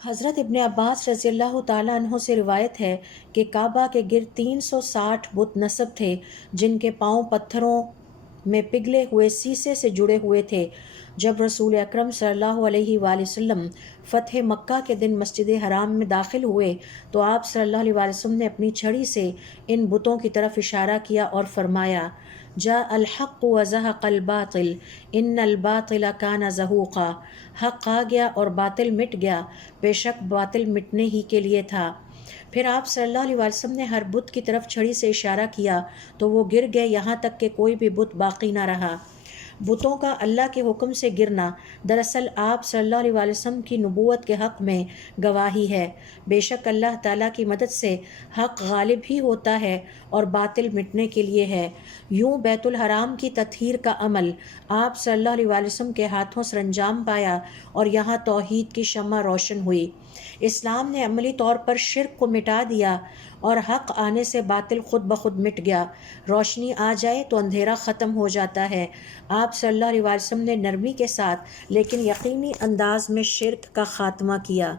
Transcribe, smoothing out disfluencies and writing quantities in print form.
حضرت ابن عباس رضی اللہ تعالیٰ عنہ سے روایت ہے کہ کعبہ کے گرد 360 بت نصب تھے جن کے پاؤں پتھروں میں پگھلے ہوئے سیسے سے جڑے ہوئے تھے۔ جب رسول اکرم صلی اللہ علیہ وآلہ وسلم فتح مکہ کے دن مسجد حرام میں داخل ہوئے تو آپ صلی اللہ علیہ وآلہ وسلم نے اپنی چھڑی سے ان بتوں کی طرف اشارہ کیا اور فرمایا: جاء الحق وزهق الباطل ان الباطل کان زہوقا، حق آ گیا اور باطل مٹ گیا، بے شک باطل مٹنے ہی کے لیے تھا۔ پھر آپ صلی اللہ علیہ وسلم نے ہر بت کی طرف چھڑی سے اشارہ کیا تو وہ گر گئے یہاں تک کہ کوئی بھی بت باقی نہ رہا۔ بتوں کا اللہ کے حکم سے گرنا دراصل آپ صلی اللہ علیہ وسلم کی نبوت کے حق میں گواہی ہے۔ بے شک اللہ تعالیٰ کی مدد سے حق غالب ہی ہوتا ہے اور باطل مٹنے کے لیے ہے۔ یوں بیت الحرام کی تطہیر کا عمل آپ صلی اللہ علیہ وسلم کے ہاتھوں سر انجام پایا اور یہاں توحید کی شمع روشن ہوئی۔ اسلام نے عملی طور پر شرک کو مٹا دیا اور حق آنے سے باطل خود بخود مٹ گیا۔ روشنی آ جائے تو اندھیرا ختم ہو جاتا ہے۔ آپ صلی اللہ علیہ وسلم نے نرمی کے ساتھ لیکن یقینی انداز میں شرک کا خاتمہ کیا۔